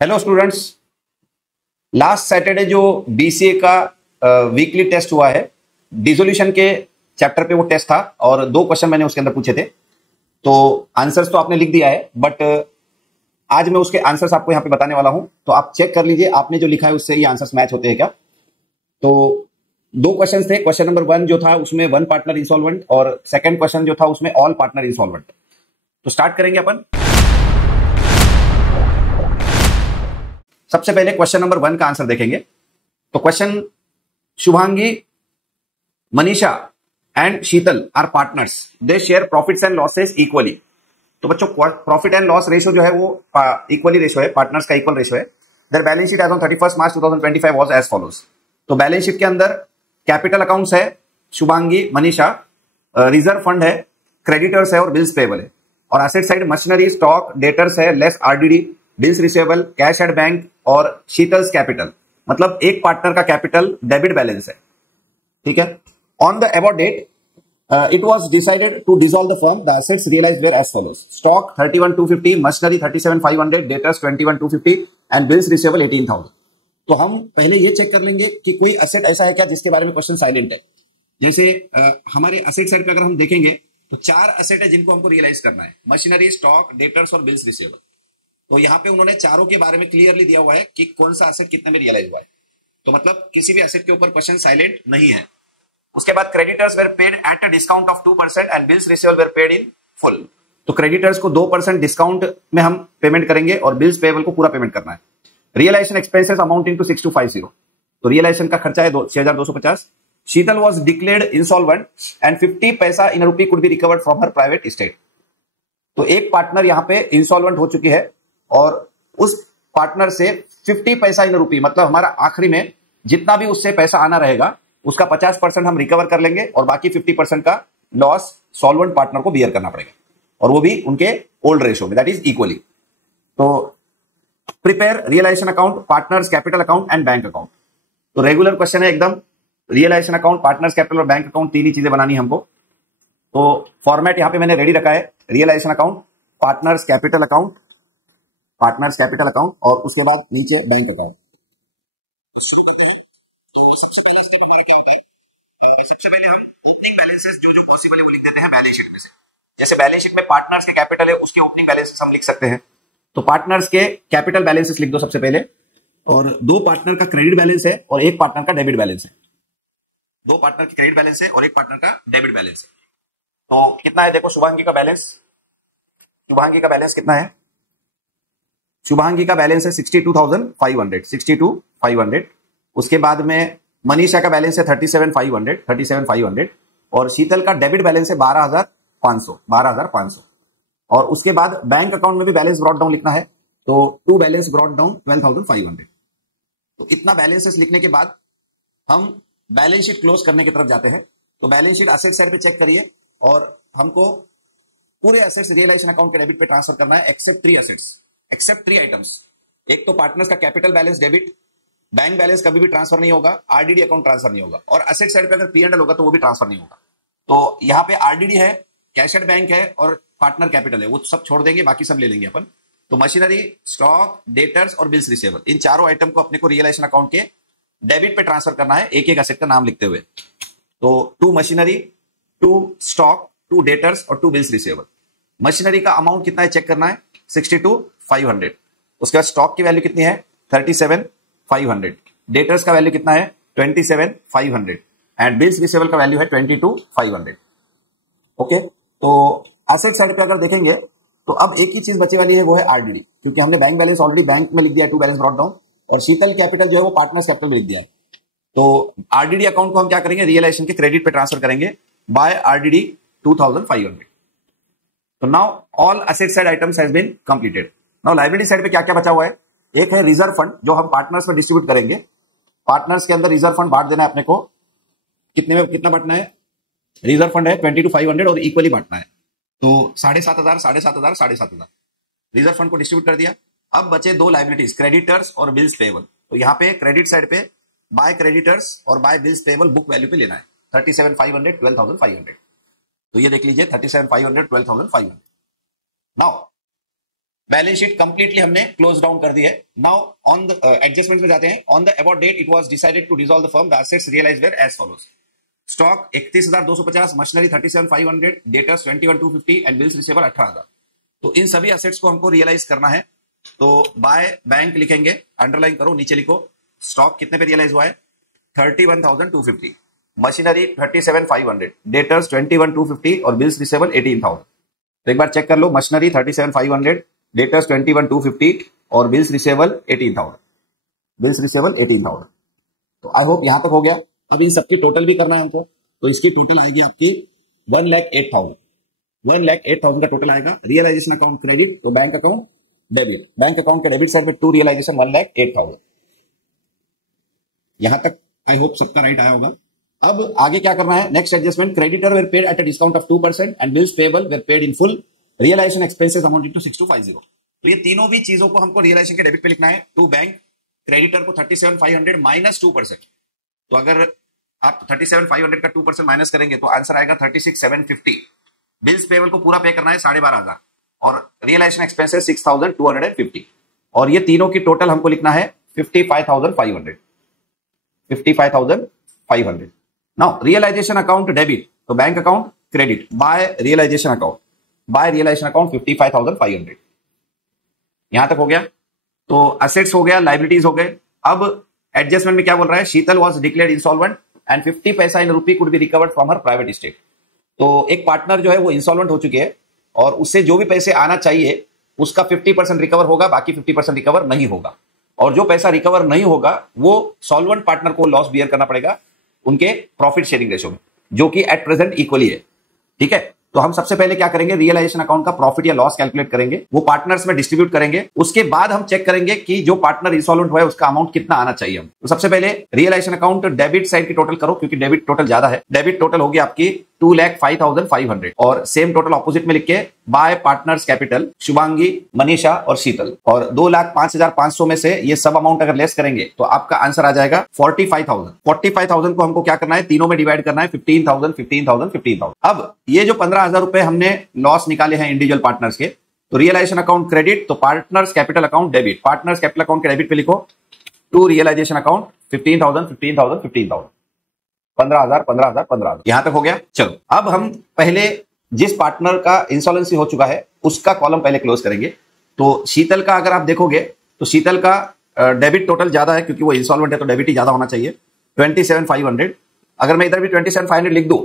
Hello students. Last Saturday जो BCA का weekly test हुआ है, डिसोल्यूशन के चैप्टर पे वो टेस्ट था और दो क्वेश्चन मैंने उसके अंदर पूछे थे। तो आंसर्स तो आपने लिख दिया है, बट आज मैं उसके आंसर्स आपको यहाँ पे बताने वाला हूं। तो आप चेक कर लीजिए आपने जो लिखा है उससे ये आंसर्स मैच होते हैं क्या। तो दो क्वेश्चन थे। क्वेश्चन नंबर 1 जो था उसमें वन पार्टनर इंसॉल्वेंट और सेकंड क्वेश्चन जो था उसमें ऑल पार्टनर इंसॉल्वेंट। तो स्टार्ट करेंगे अपन। सबसे पहले क्वेश्चन नंबर 1 का आंसर देखेंगे। तो question, Shubhangi, Manisha and Sheetal are partners, they share profits and losses equally. तो बच्चों प्रॉफिट एंड लॉस रेशियो जो है वो इक्वली रेशियो है, पार्टनर्स का इक्वल रेशियो है। Their balance sheet as on 31 March 2025 was as follows. तो बैलेंस शीट के अंदर कैपिटल अकाउंट्स है शुभांगी मनीषा, रिजर्व फंड है, क्रेडिटर्स है और बिल्स पेबल है। और asset side machinery, stock, debtors है, less RDD, bills receivable, cash at bank और शीतल्स कैपिटल। मतलब एक पार्टनर का कैपिटल डेबिट बैलेंस है, ठीक है। On the above date it was decided to dissolve the firm. The assets realized were as follows: stock 31,250, machinery 37,500, debtors 21,250 and bills receivable 18,000। तो हम पहले ये चेक कर लेंगे कि कोई असेट ऐसा है क्या जिसके बारे में क्वेश्चन साइलेंट है। जैसे हमारे असेट साइड पे अगर हम देखेंगे तो 4 असेट है जिनको हमको रियलाइज करना है: मशीनरी, स्टॉक, डेटर्स और बिल्स रिसीवेबल। तो यहाँ पे उन्होंने चारों के बारे में क्लियरली दिया हुआ है कि कौन सा असेट कितने में रियलाइज हुआ है। तो मतलब किसी भी असेट के ऊपर क्वेश्चन साइलेंट नहीं है। उसके बाद creditors where paid at a discount of 2% and bills receivable where paid in full. तो क्रेडिटर्स को 2% डिस्काउंट में हम पेमेंट करेंगे और बिल्स पेबल को पूरा पेमेंट करना है। Realisation expenses amounting to 6250। तो रियलाइजेशन का खर्चा है 6250। Sheetal was declared insolvent and 50 paisa in rupee could be recovered from her private estate. तो एक पार्टनर यहां पे इंसॉल्वेंट हो चुकी है और उस पार्टनर से 50 पैसा इन रुपी, मतलब हमारा आखिरी में जितना भी उससे पैसा आना रहेगा उसका 50% हम रिकवर कर लेंगे और बाकी 50% का लॉस सॉल्वेंट पार्टनर को बियर करना पड़ेगा, और वो भी उनके ओल्ड रेशियो में, दैट इज इक्वली। तो prepare realisation account, partners capital account and bank account. तो रेगुलर क्वेश्चन है एकदम। रियलाइजेशन अकाउंट, पार्टनर्स कैपिटल और बैंक अकाउंट, तीन ही चीजें बनानी है हमको। तो फॉर्मेट यहां पे मैंने रेडी रखा है: realisation account, partners capital account, partners capital account और उसके बाद नीचे बैंक अकाउंट। तो शुरू करते हैं। तो सबसे पहला स्टेप हमारा क्या होता है? सबसे पहले हम ओपनिंग बैलेंसेस जो जो पॉसिबल है वो लिख देते हैं बैलेंस शीट में से। जैसे बैलेंस शीट में पार्टनर्स के कैपिटल है, उसके ओपनिंग बैलेंसेस हम लिख सकते हैं। तो पार्टनर्स के कैपिटल बैलेंसेस लिख दो सबसे पहले, और दो पार्टनर का क्रेडिट बैलेंस है और एक पार्टनर का डेबिट बैलेंस है। दो पार्टनर के क्रेडिट बैलेंस है और एक पार्टनर का डेबिट बैलेंस है। तो कितना है देखो, शुभांगी का बैलेंस, शुभांगी का बैलेंस कितना है? शुभांगी का बैलेंस है 62,500, 62,500। उसके बाद में मनीषा का बैलेंस है 37,500, 37,500। और शीतल का डेबिट बैलेंस है 12,500, 12,500। और उसके बाद बैंक अकाउंट में भी बैलेंस ब्रॉट डाउन लिखना है, तो टू बैलेंस ब्रॉट डाउन 12,500। तो इतना बैलेंसेस लिखने के बाद हम बैलेंस शीट क्लोज करने की तरफ जाते हैं। तो बैलेंस शीट असेट साइड पे चेक करिए और हमको पूरे असेट्स रियलाइजेशन अकाउंट के डेबिट पे ट्रांसफर करना है, एक्सेप्ट 3 असेट्स, एक्सेप्ट 3 आइटम्स। एक तो पार्टनर्स का capital balance debit, bank balance कभी भी ट्रांसफर नहीं होगा, आरडीडी अकाउंट ट्रांसफर नहीं होगा, और असेट साइड पे अगर पी&एल होगा तो वो भी ट्रांसफर नहीं होगा। तो यहाँ पे आरडीडी है, कैश एट बैंक है और पार्टनर कैपिटल है, वो सब छोड़ देंगे, बाकी सब ले लेंगे अपन। तो मशीनरी, स्टॉक, डेटर्स और बिल्स रिसीवेबल, इन चारों आइटम को अपने को रियलाइजेशन अकाउंट के डेबिट पे ट्रांसफर करना है, एक एक असेट का नाम लिखते हुए। तो 2 मशीनरी, 2 स्टॉक, 2 डेटर्स और 2 बिल्स रिसीवेबल। मशीनरी का अमाउंट कितना है चेक करना है, 62,500। उसके बाद स्टॉक की वैल्यू कितनी है, 37,500। डेटर्स का वैल्यू कितना है, 27,500 एंड बिल्स रिसीवेबल का वैल्यू है 22,500। ओके, तो एसेट साइड पे अगर देखेंगे तो अब एक ही चीज बची वाली है, वो है आरडीडी, क्योंकि हमने बैंक बैलेंस ऑलरेडी बैंक में लिख दिया है, टू बैलेंस ब्रॉट डाउन, और शीतल कैपिटल जो है वो पार्टनर्स कैपिटल में लिख दिया है। तो आरडीडी अकाउंट को हम क्या करेंगे, रियलाइजेशन के क्रेडिट पे ट्रांसफर करेंगे बाय आरडीडी 2,500। तो now all asset side items has been completed. Now liability side पे क्या क्या बचा हुआ है? एक है रिजर्व फंड, जो हम पार्टनर्स में डिस्ट्रीब्यूट करेंगे। पार्टनर्स के अंदर रिजर्व फंड बांट देना है अपने को, कितने में कितना बांटना है? रिजर्व फंड है 22,500 और इक्वली बांटना है। तो 7,500, 7,500, 7,500 रिजर्व फंड को डिस्ट्रीब्यूट कर दिया। अब बचे दो लायबिलिटीज, क्रेडिटर्स और बिल्स पेएबल। तो यहाँ पे क्रेडिट साइड पे बाय क्रेडिटर्स और by bills payable book value पे लेना है, 37,500, 12,500। तो ये देख लीजिए 37,500, 12,500। नाउ बैलेंस शीट कंप्लीटली हमने क्लोज डाउन कर दी है। नाउ ऑन द एडजस्टमेंट में जाते हैं। On the above date it was decided to dissolve the firm, the assets realised were as follows. Stock 31,250, machinery 37,500, debtors 21,250 and bills receivable 18,000। तो इन सभी assets को हमको रियलाइज करना है। तो बाय बैंक लिखेंगे, अंडरलाइन करो, नीचे लिखो स्टॉक कितने पे रियलाइज हुआ है 31,250, मशीनरी 37,500, डेटर्स 21,250 और बिल्स रिसीवेबल 18,000। तो एक बार चेक कर लो, मशीनरी 37,500, डेटर्स 21,250 और बिल्स रिसीवेबल 18,000, बिल्स रिसीवेबल 18,000। तो आई होप यहां तक हो गया। अब इन सबकी टोटल भी करना है हमको, तो इसकी टोटल आएगी आपकी 1,08,000, 1,08,000 का टोटल आएगा। रियलाइजेशन अकाउंट क्रेडिट, तो bank account debit, bank account के डेबिट साइड में टू रियलाइजेशन 1,08,000। यहां तक आई होप सबका राइट आया होगा। अब आगे क्या करना है, next adjustment, creditor were paid at a discount of 2% and bills payable were paid in full, realisation expenses amounting to 6250। तो ये तीनों भी चीजों को हमको रियलाइजेशन के डेबिट पे लिखना है। टू बैंक, क्रेडिटर को 37,500 माइनस 2%। तो अगर आप 37,500 का 2% माइनस करेंगे तो आंसर आएगा 36,750। बिल्स पेबल को पूरा पे करना है 12,500 और रियलाइजेशन एक्सपेंसेस 6,250। और ये तीनों की टोटल हमको लिखना है 55,500, 55,500। नाउ रियलाइजेशन अकाउंट डेबिट, तो bank account credit by realisation account, by realisation account 55,500। यहां तक हो गया। तो असेट्स हो गया, लाइबिलिटीज हो गए। अब एडजस्टमेंट में क्या बोल रहा है, Sheetal was declared insolvent and 50 paisa in rupee could be recovered from her private estate. तो एक पार्टनर जो है वो इंसॉल्वेंट हो चुकी है और उससे जो भी पैसे आना चाहिए उसका 50% रिकवर होगा, बाकी 50% रिकवर नहीं होगा। और जो पैसा रिकवर नहीं होगा वो सॉल्वेंट पार्टनर को लॉस बियर करना पड़ेगा उनके प्रॉफिट शेयरिंग रेशियो में, जो कि एट प्रेजेंट इक्वली है। ठीक है, तो हम सबसे पहले क्या करेंगे, रियलाइजेशन अकाउंट का प्रॉफिट या लॉस कैलकुलेट करेंगे, वो पार्टनर्स में डिस्ट्रीब्यूट करेंगे। उसके बाद हम चेक करेंगे कि जो पार्टनर इंसॉल्वेंट हुआ है उसका अमाउंट कितना आना चाहिए हम। तो सबसे पहले रियलाइजेशन अकाउंट डेबिट साइड की टोटल करो, क्योंकि डेबिट टोटल ज्यादा है। डेबिट टोटल होगी आपकी 2,05,500 और सेम टोटल ऑपोजिट में लिख के bye partners capital Shubhangi, Manisha और शीतल, और 2,05,500 में से ये सब अमाउंट अगर लेस करेंगे तो आपका आंसर आ जाएगा 45,000। 45,000 को हमको क्या करना है, तीनों में डिवाइड करना है, 15,000, 15,000, 15,000। अब ये जो 15,000 रुपए हमने लॉस निकाले हैं इंडिविजुअल पार्टनर्स के, तो रियलाइजेशन अकाउंट क्रेडिट, तो partners capital account debit, partners capital account के डेबिट पे लिखो टू रियलाइजेशन अकाउंट 15,000, 15,000, 15,000, 15,000, 15,000, 15,000। यहां तक हो गया। चलो अब हम पहले जिस पार्टनर का इंसॉल्वेंसी हो चुका है उसका कॉलम पहले क्लोज करेंगे। तो शीतल का अगर आप देखोगे तो शीतल का डेबिट टोटल ज्यादा है, क्योंकि वो इंसॉल्वेंट है तो डेबिट ही ज्यादा होना चाहिए, 27,500। अगर मैं इधर भी 27,500 लिख दूं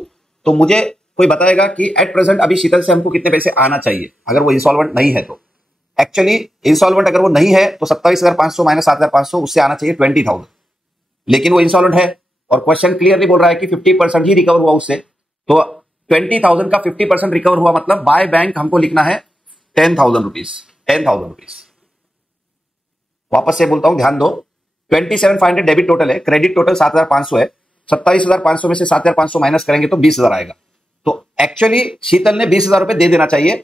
तो मुझे कोई बताएगा कि एट प्रेजेंट अभी शीतल से हमको कितने पैसे आना चाहिए अगर वो इंसॉल्वेंट नहीं है। तो एक्चुअली इंसॉल्वेंट अगर वो नहीं है तो 27,500 माइनस 7,500 उससे आना चाहिए 20,000, लेकिन वो इंसॉल्वेंट है और क्वेश्चन क्लियरली बोल रहा है कि 50% ही रिकवर हुआ उससे। तो 20,000 का 50% रिकवर हुआ मतलब बाय बैंक हमको लिखना है 10,000 रुपीज, 10,000 रुपीज। वापस से बोलता हूं, ध्यान दो, 27,500 डेबिट टोटल है, क्रेडिट टोटल 7,500 है, 27,500 में से 7,500 माइनस करेंगे तो 20,000 आएगा। तो एक्चुअली शीतल ने 20,000 रुपए दे देना चाहिए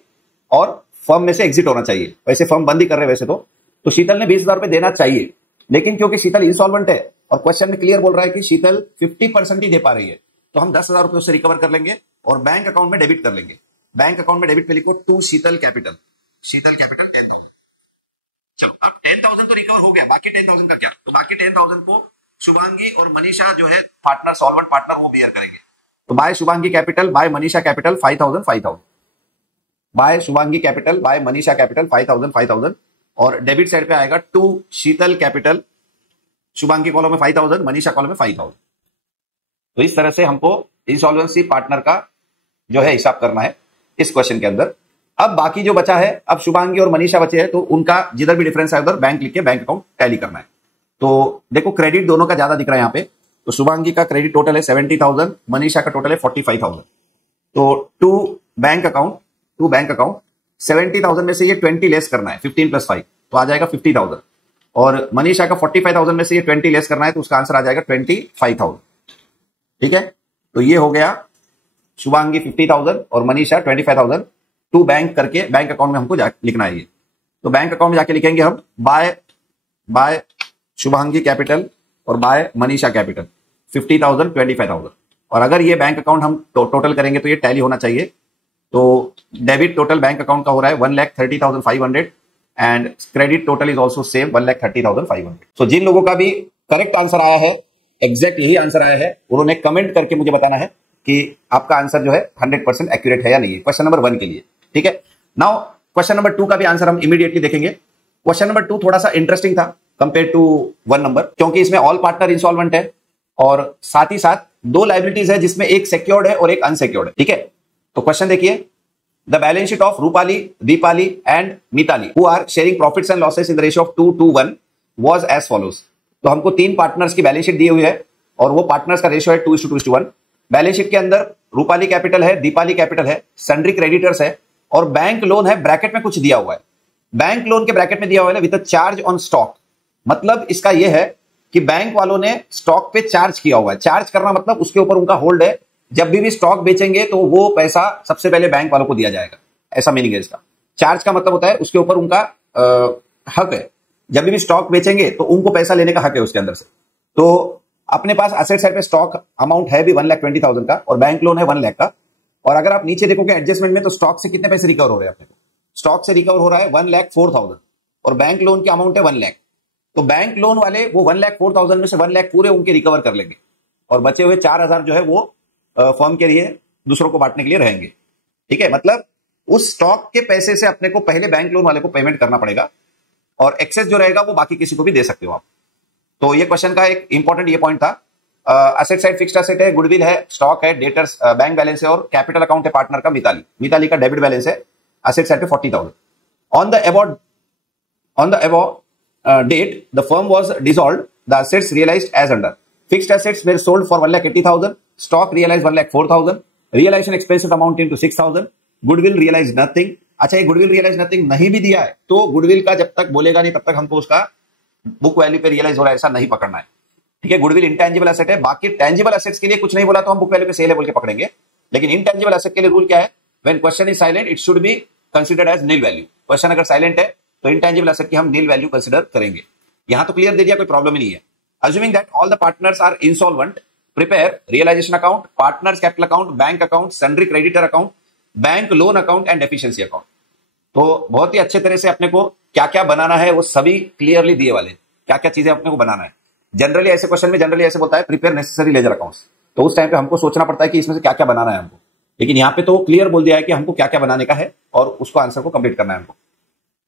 और फर्म में से एग्जिट होना चाहिए। वैसे फर्म बंद ही कर रहे वैसे तो शीतल ने 20,000 रुपए देना चाहिए, लेकिन क्योंकि शीतल इंसॉल्वेंट है और क्वेश्चन में क्लियर बोल रहा है कि शीतल 50% ही दे पा रही है, तो हम 10,000 रुपए उससे रिकवर कर लेंगे और बैंक अकाउंट में डेबिट कर लेंगे। बैंक अकाउंट में डेबिट पे लिखो to Sheetal capital, Sheetal capital 10,000। चलो अब 10,000 तो रिकवर हो गया, बाकी 10,000 का क्या, तो बाकी 10,000 को शुभांगी और मनीषा जो है पार्टनर, सॉल्वेंट पार्टनर, वो बियर करेंगे। तो by Shubhangi capital by Manisha capital 5,000, 5,000, by Shubhangi capital by Manisha capital 5,000, 5,000 और डेबिट साइड पे आएगा to Sheetal capital, Shubhangi column में 5,000, मनीषा कॉलम में 5,000। तो इस तरह से हमको इंसॉल्वेंसी पार्टनर का जो है हिसाब करना है इस क्वेश्चन के अंदर। अब बाकी जो बचा है, अब शुभांगी और मनीषा बचे हैं, तो उनका जिधर भी डिफरेंस है उधर बैंक लिख के बैंक अकाउंट टैली करना है। तो देखो क्रेडिट दोनों का ज्यादा दिख रहा है यहाँ पे, तो शुभांगी का क्रेडिट टोटल है 70,000, मनीषा का टोटल है 45,000। तो टू बैंक अकाउंट 70,000 में से ये 20 लेस करना है, 15 + 5 तो आ जाएगा 50,000, और मनीषा का 45,000 में से ये 20 लेस करना है तो उसका आंसर आ जाएगा 25,000। ठीक है, तो ये हो गया शुभांगी 50,000 और मनीषा 25,000 टू बैंक करके बैंक अकाउंट में हमको लिखना है ये। तो बैंक अकाउंट में जाके लिखेंगे हम बाय शुभांगी कैपिटल और बाय मनीषा कैपिटल 50,000, 25,000, और अगर ये बैंक अकाउंट हम टोटल करेंगे तो ये टैली होना चाहिए। तो डेबिट टोटल बैंक अकाउंट का हो रहा है 1,30,500 and credit total is also same 1,30,500। सो जिन लोगों का भी करेक्ट आंसर आया है, एग्जैक्ट यही आंसर आया है, उन्होंने कमेंट करके मुझे बताना है कि आपका आंसर जो है 100% एक्यूरेट है या नहीं है, क्वेश्चन नंबर 1 के लिए। ठीक है, नाउ क्वेश्चन नंबर 2 का भी आंसर हम इमीडिएटली देखेंगे। क्वेश्चन नंबर 2 थोड़ा सा इंटरेस्टिंग था कंपेयर टू 1 नंबर, क्योंकि इसमें ऑल पार्टनर इंसॉल्वेंट है और साथ ही साथ 2 लायबिलिटीज है जिसमें एक सिक्योर्ड है और एक अनसिक्योर्ड है। ठीक है, तो क्वेश्चन देखिए, the balance sheet of Rupali, Deepali and Mitali who are sharing profits and losses in the ratio of 2:1 was as follows. तो हमको 3 पार्टनर्स की बैलेंस शीट दी हुई है और वो पार्टनर्स का रेशियो है 2:2:1। बैलेंस शीट के अंदर रूपाली कैपिटल है, दीपाली कैपिटल है, सन्ड्री क्रेडिटर्स है और बैंक लोन है, ब्रैकेट में कुछ दिया हुआ है। बैंक लोन के ब्रैकेट में दिया हुआ है विद चार्ज ऑन स्टॉक। मतलब इसका यह है कि बैंक वालों ने स्टॉक पे चार्ज किया हुआ है। चार्ज करना मतलब उसके ऊपर उनका होल्ड है, जब भी स्टॉक बेचेंगे तो वो पैसा सबसे पहले बैंक वालों को दिया जाएगा, ऐसा मीनिंग है इसका। चार्ज का मतलब होता है उसके ऊपर उनका हक है, जब भी स्टॉक बेचेंगे तो उनको पैसा लेने का हक है उसके अंदर से। तो अपने पास एसेट साइड पे स्टॉक अमाउंट है भी 1,20,000 का और बैंक लोन है 1 लाख का। और अगर आप नीचे देखोगे एडजस्टमेंट में, तो स्टॉक से कितने पैसे रिकवर हो रहे हैं अपने को? स्टॉक से रिकवर हो रहा है 1,04,000 और बैंक लोन की अमाउंट है 1 लाख। तो बैंक लोन वाले वो 1,04,000 में से 1 लाख पूरे उनके रिकवर कर लेंगे और बचे हुए 4,000 जो है वो फर्म के लिए दूसरों को बांटने के लिए रहेंगे। ठीक है, मतलब उस स्टॉक के पैसे से अपने को पहले बैंक लोन वाले को पेमेंट करना पड़ेगा और एक्सेस जो रहेगा वो बाकी किसी को भी दे सकते हो आप। तो ये क्वेश्चन का एक इंपॉर्टेंट ये पॉइंट था। एसेट साइड फिक्स्ड एसेट है, गुडविल है, स्टॉक है, डेटर्स बैंक बैलेंस है और कैपिटल अकाउंट है पार्टनर का मिताली का डेबिट बैलेंस है एसेट साइड पे 40,000। On the above date the firm was dissolved, the assets realized as under fixed assets were sold for 1,80,000, stock realized 1,04,000, realization expenses amounting to 6,000, goodwill realized nothing। अच्छा, ये goodwill realise nothing नहीं भी दिया है तो goodwill का जब तक बोलेगा नहीं तब तक हमको उसका बुक वैल्यू पे रियलाइज हो रहा है ऐसा नहीं पकड़ना है। ठीक है, गुडविल इंटेंजिबल एसेट है, बाकी टेंजिबल एसेट्स के लिए कुछ नहीं बोला तो हम बुक वैल्यू पे सेल है बोल के पकड़ेंगे, लेकिन इंटेंजिबल एसेट के लिए रूल क्या है? When question is silent it should be considered as nil value. Question अगर साइलेंट है तो इंटेंजिबल एसेट की हम नील वैल्यू कंसीडर करेंगे। यहां तो क्लियर दे दिया, कोई प्रॉब्लम ही नहीं है। Assuming that all the partners are insolvent, prepare realisation account, partners capital account, bank account, sundry creditor account, bank loan account and deficiency account. तो बहुत ही अच्छे तरह से अपने को क्या क्या बनाना है वो सभी क्लियरली दिए वाले, क्या क्या चीजें अपने को बनाना है। जनरली ऐसे क्वेश्चन में जनरली ऐसे बोलता है प्रिपेयर नेसेसरी लेजर अकाउंट्स, तो उस टाइम पे हमको सोचना पड़ता है कि इसमें से क्या क्या बनाना है हमको, लेकिन यहाँ पे तो क्लियर बोल दिया है कि हमको क्या क्या बनाने का है और उसको आंसर को कंप्लीट करना है हमको।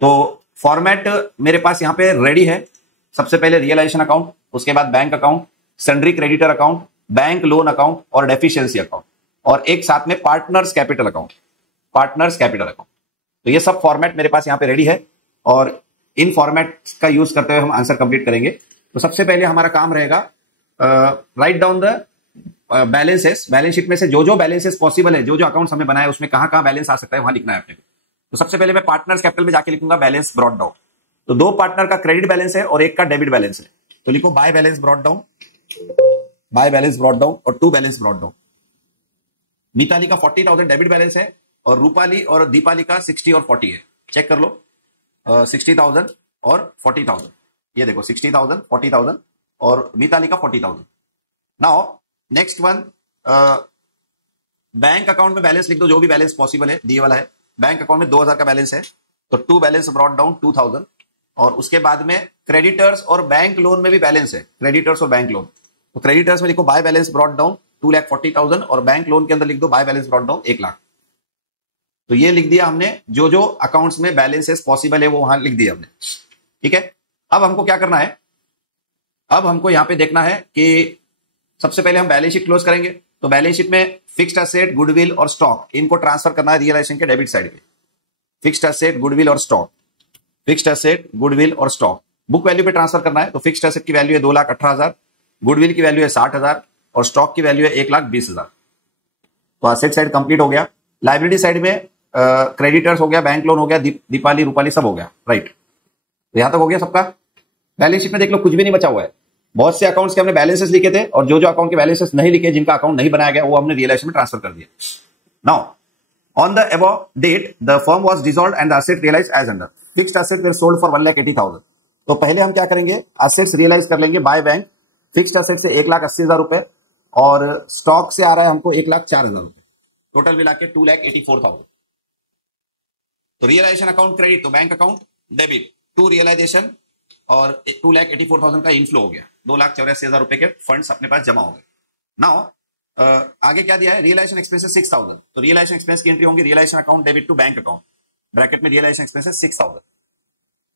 तो फॉर्मेट मेरे पास यहाँ पे रेडी है। सबसे पहले रियलाइजेशन अकाउंट, उसके बाद bank account, sundry creditor account, bank loan account और डेफिशिएंसी अकाउंट, और एक साथ में पार्टनर्स कैपिटल अकाउंट। तो ये सब फॉर्मेट मेरे पास यहाँ पे रेडी है और इन फॉर्मेट का यूज करते हुए हम आंसर कंप्लीट करेंगे। तो सबसे पहले हमारा काम रहेगा write down the balances. Balance sheet में से जो जो बैलेंसेस पॉसिबल है, जो जो अकाउंट्स हमने बनाए उसमें कहां कहां बैलेंस आ सकता है वहां लिखना है अपने को। तो सबसे पहले मैं पार्टनर्स कैपिटल में जाके लिखूंगा बैलेंस ब्रॉट डाउन। तो 2 पार्टनर का क्रेडिट बैलेंस है और एक का डेबिट बैलेंस है, तो लिखो बाय बैलेंस ब्रॉट डाउन और 2 बैलेंस ब्रॉट डाउन। मिताली का 40,000 डेबिट बैलेंस है और रूपाली और दीपाली का 60 और 40 है। चेक कर लो, 60,000 और 40,000, ये देखो 60,000, 40,000 और मिताली का 40,000। Now next one, bank account में बैलेंस लिख दो, जो भी बैलेंस पॉसिबल है दिए वाला है। बैंक अकाउंट में 2,000 का बैलेंस है तो 2 बैलेंस ब्रॉट डाउन 2,000, और उसके बाद में क्रेडिटर्स और बैंक लोन में भी बैलेंस है, क्रेडिटर्स और बैंक लोन। तो क्रेडिटर्स में लिखो बाय बैलेंस ब्रॉट डाउन 2,40,000 और बैंक लोन के अंदर लिख दो by balance brought down 1 lakh. तो ये लिख दिया हमने, जो जो अकाउंट्स में बैलेंसेस पॉसिबल है वो वहां लिख दिया हमने। ठीक है, अब हमको क्या करना है? अब हमको यहां पे देखना है कि सबसे पहले हम बैलेंस शीट क्लोज करेंगे। तो बैलेंस शीट में फिक्स्ड एसेट, गुडविल और स्टॉक, इनको ट्रांसफर करना है रियलाइजेशन के डेबिट साइड पे। फिक्स्ड एसेट, गुडविल और स्टॉक, फिक्स्ड एसेट, गुडविल और स्टॉक बुक वैल्यू पे ट्रांसफर करना है। तो फिक्स्ड एसेट की वैल्यू है 2,18,000, गुडविल की वैल्यू है 60,000 और स्टॉक की वैल्यू है 1,20,000। तो एसेट साइड कंप्लीट हो गया। लाइबिलिटी साइड में क्रेडिटर्स हो गया, बैंक लोन हो गया, दीपाली रूपाली सब हो गया, राइट। तो यहां तक हो गया सबका। बैलेंस शीट में देख लो कुछ भी नहीं बचा हुआ है। बहुत से अकाउंट्स के हमने बैलेंसेस लिखे थे और जो जो अकाउंट के बैलेंसेस नहीं लिखे, जिनका अकाउंट नहीं बनाया गया, वो हमने रियलाइजेशन में ट्रांसफर कर दिया। Now on the above date the firm was dissolved and the asset realised as under fixed asset were sold for 1,80,000। तो पहले हम क्या करेंगे? एसेट्स रियलाइज कर लेंगे बाय बैंक। फिक्स्ड एसेट से 1,80,000 रुपए और स्टॉक से आ रहा है हमको 1,04,000 रुपए, टोटल मिला के 2,84,000। तो रियलाइजेशन अकाउंट क्रेडिट तो bank account, debit to realisation और 2,84,000 का इनफ्लो हो गया, 2,84,000 रुपए के फंड्स अपने पास जमा हो गए। नाउ आगे क्या दिया है, रियलाइजेशन एक्सपेंसेस 6,000, तो रियलाइजेशन एक्सपेंस की एंट्री होंगी realisation account debit to bank account, bracket में रियलाइजेशन एक्सपेंसेस 6,000,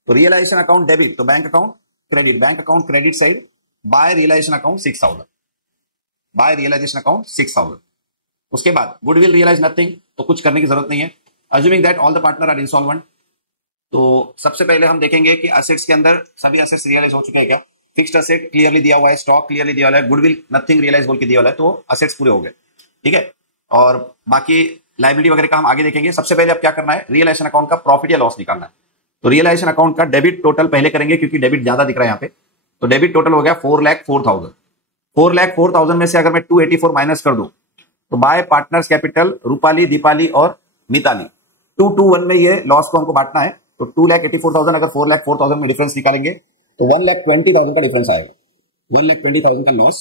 तो रियलाइजेशन अकाउंट डेबिट तो bank account credit, bank account credit side by realisation account 6,000, by realisation account 6,000। उसके बाद गुडविल रियलाइज नथिंग, तो कुछ करने की जरूरत नहीं है। Assuming that all the partner are insolvent, तो सबसे पहले हम देखेंगे कि एसेट्स के अंदर सभी एसेट्स रियलाइज हो चुके हैं क्या। फिक्स्ड एसेट क्लियरली दिया हुआ है, स्टॉक क्लियरली दिया हुआ है, गुडविल नथिंग रियलाइज बोल के दिया हुआ है, तो एसेट्स पूरे हो गए, ठीक है। और बाकी लायबिलिटी वगैरह का हम आगे देखेंगे। सबसे पहले अब क्या करना है, रियलाइजेशन अकाउंट का प्रॉफिट या लॉस निकालना है। तो रियलाइजेशन अकाउंट का डेबिट टोटल पहले करेंगे, क्योंकि डेबिट ज्यादा दिख रहा है यहाँ पे, तो डेबिट टोटल हो गया 4,04,000। 4,04,000 में से अगर मैं 284 माइनस कर दूं, तो bye partners capital Rupali, Deepali और मिताली 221 में ये लॉस को हमको बांटना है। तो 2,84,000 अगर 4,04,000 में डिफरेंस निकालेंगे तो 1,20,000 का डिफरेंस आएगा, 1,20,000 का लॉस।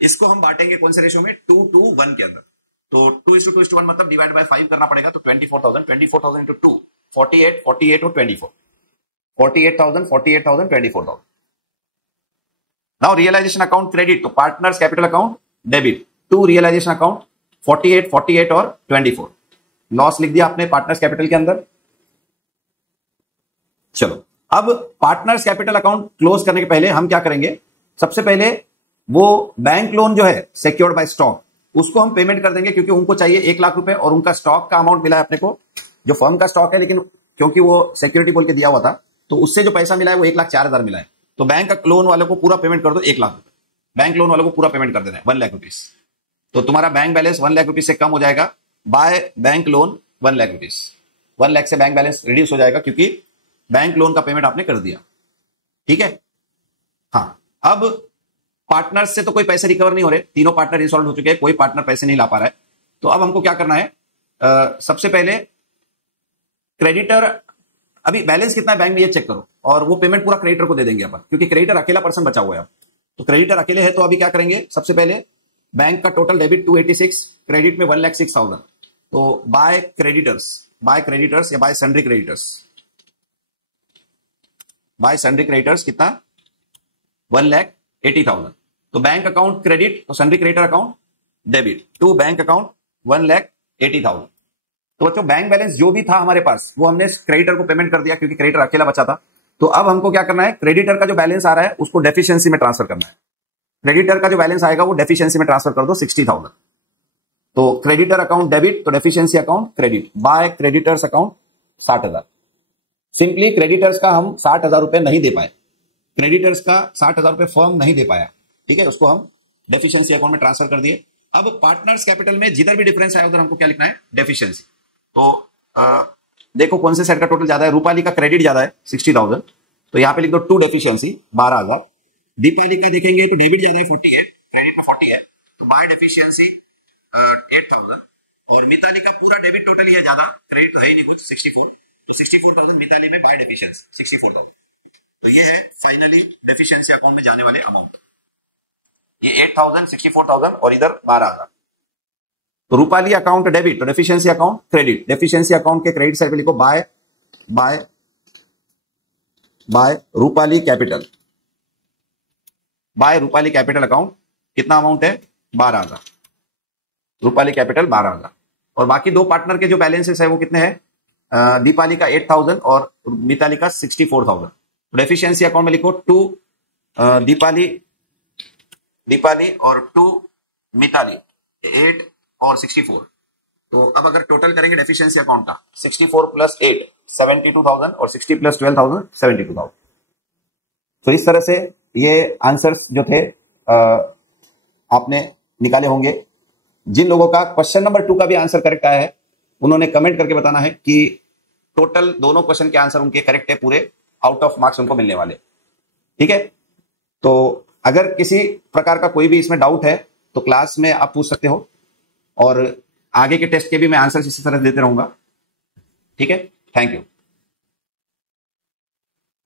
इसको हम बांटेंगे कौन से रेशो में, 2:1 के अंदर। तो 2:2:1 मतलब डिवाइड बाय 5 करना पड़ेगा, तो 24,000 इंटू 2 48 48 और 24 48,000 48,000 24,000। नाउ रियलाइजेशन अकाउंट क्रेडिट तो partners capital account debit to realisation account 48 48 और 24, लॉस लिख दिया आपने पार्टनर्स कैपिटल के अंदर। चलो अब पार्टनर्स कैपिटल अकाउंट क्लोज करने के पहले हम क्या करेंगे, सबसे पहले वो बैंक लोन जो है सिक्योर्ड बाय स्टॉक उसको हम पेमेंट कर देंगे, क्योंकि उनको चाहिए 1 लाख रुपए और उनका स्टॉक का अमाउंट मिला है अपने को, जो फर्म का स्टॉक है, लेकिन क्योंकि वो सिक्योरिटी बोल के दिया हुआ था तो उससे जो पैसा मिला है वो 1,04,000 मिला है। तो बैंक लोन वालों को पूरा पेमेंट कर दो 1 लाख रुपए, बैंक लोन वालों को पूरा पेमेंट कर देना है 1 लाख रुपीज। तो तुम्हारा बैंक बैलेंस 1 लाख रुपीज से कम हो जाएगा by bank loan 1 lakh rupees, 1 lakh से बैंक बैलेंस रिड्यूस हो जाएगा क्योंकि बैंक लोन का पेमेंट आपने कर दिया, ठीक है। हाँ, अब पार्टनर्स से तो कोई पैसे रिकवर नहीं हो रहे, तीनों पार्टनर इंसॉल्वेंट हो चुके हैं, कोई पार्टनर पैसे नहीं ला पा रहा है। तो अब हमको क्या करना है, सबसे पहले क्रेडिटर, अभी बैलेंस कितना है बैंक में ये चेक करो, और वो पेमेंट पूरा क्रेडिटर को दे देंगे अपन, क्योंकि क्रेडिटर अकेला पर्सन बचा हुआ है। तो क्रेडिटर अकेले है, तो अभी क्या करेंगे, सबसे पहले बैंक का टोटल डेबिट 286, क्रेडिट में 1,06,000, तो बाय क्रेडिटर्स या बाय सन्ड्री क्रेडिटर्स कितना 1,80,000। तो बैंक अकाउंट क्रेडिट तो sundry creditor account debit to bank account 1,80,000। तो बच्चों बैंक बैलेंस जो भी था हमारे पास वो हमने क्रेडिटर को पेमेंट कर दिया, क्योंकि क्रेडिटर अकेला बचा था। तो अब हमको क्या करना है, क्रेडिटर का जो बैलेंस आ रहा है उसको डेफिशिएंसी में ट्रांसफर करना है। क्रेडिटर का जो बैलेंस आएगा वो डेफिशिएंसी में ट्रांसफर कर दो 60,000। तो क्रेडिटर अकाउंट डेबिट तो deficiency account credit by creditors account 60,000। Simply creditors का हम 60,000 रुपए नहीं दे पाए, क्रेडिटर्स का 60,000 रुपए फर्म नहीं दे पाया, ठीक है, उसको हम डेफिशिएंसी अकाउंट में ट्रांसफर कर दिए। अब पार्टनर्स कैपिटल में जिधर भी डिफरेंस आया उधर हमको क्या लिखना है, डेफिशिएंसी। तो देखो कौन से सेट का टोटल ज्यादा है, रूपाली का क्रेडिट ज्यादा है 60,000, तो यहां पे लिख दो टू डेफिशिएंसी 12,000। दीपाली का देखेंगे तो डेबिट ज्यादा है 40 है, क्रेडिट में 40 है, तो बाय डेफिशिएंसी 8,000। और मिताली का पूरा डेबिट टोटल ही है ज्यादा, क्रेडिट तो है ही नहीं कुछ 64, तो 64,000 मिताली में बाय डेफिशिएंसी 64,000। तो ये है फाइनली डेफिशिएंसी अकाउंट में जाने वाले अमाउंट, ये 8,000 64,000 और इधर 12,000। तो रूपाली अकाउंट डेबिट तो deficiency account credit, deficiency account के क्रेडिट साइड पे लिखो by Rupali capital, by Rupali capital account कितना अमाउंट है 12,000, रूपाली कैपिटल 12,000। और बाकी दो पार्टनर के जो बैलेंसेस है वो कितने हैं, दीपाली का 8,000 और मिताली का 64,000। तो डेफिशिएंसी अकाउंट में लिखो टू दीपाली और टू मिताली 8 और 64। तो अब अगर टोटल करेंगे डेफिशिएंसी अकाउंट का 64 प्लस 8 72,000 और 60 प्लस 12,000 72,000। तो इस तरह से ये आंसर्स जो थे आपने निकाले होंगे। जिन लोगों का क्वेश्चन नंबर 2 का भी आंसर करेक्ट आया है उन्होंने कमेंट करके बताना है कि टोटल दोनों क्वेश्चन के आंसर उनके करेक्ट है, पूरे आउट ऑफ मार्क्स उनको मिलने वाले, ठीक है। तो अगर किसी प्रकार का कोई भी इसमें डाउट है तो क्लास में आप पूछ सकते हो, और आगे के टेस्ट के भी मैं आंसर इसी तरह देते रहूंगा, ठीक है। Thank you.